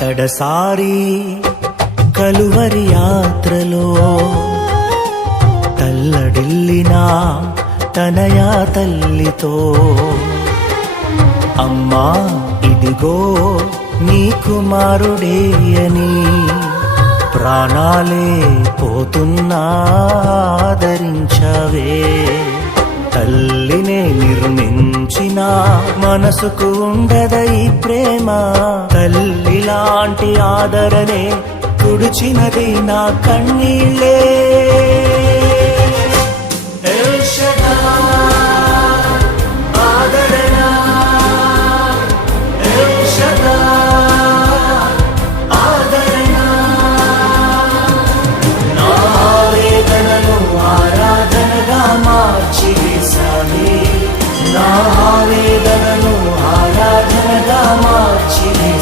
కడసారి కలువరి యాత్రలో తల్లడిల్లిన తనయా తల్లితో అమ్మా ఇదిగో నీ కుమారుడే అని ప్రాణాలే పోతున్నా ఆదరించవే. తల్లినే నిర్మించిన మనసుకు ఉండదై ప్రేమ, తల్లిలాంటి ఆదరణే తుడిచినది నా కన్నీళ్ళే. L Shaddai